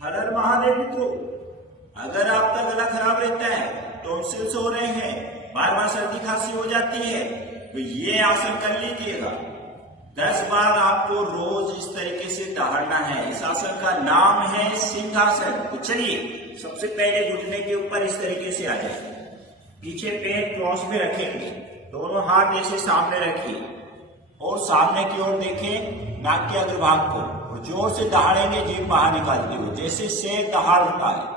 हर हर महादेव मित्रों, अगर आपका गला खराब रहता है, टॉन्सिल्स हो रहे हैं, बार बार सर्दी खांसी हो जाती है, तो ये आसन कर लीजिएगा। 10 बार आपको रोज इस तरीके से टहलना है। इस आसन का नाम है सिंहासन। तो चलिए, सबसे पहले घुटने के ऊपर इस तरीके से आ जाए, पीछे पैर क्रॉस में रखेंगे, दोनों हाथ ऐसे सामने रखिए और सामने की ओर देखें, नाक के अग्रभाग को, और जोर से दहाड़ेंगे, जीभ बाहर निकालते हुए, जैसे शेर दहाड़ उठता है।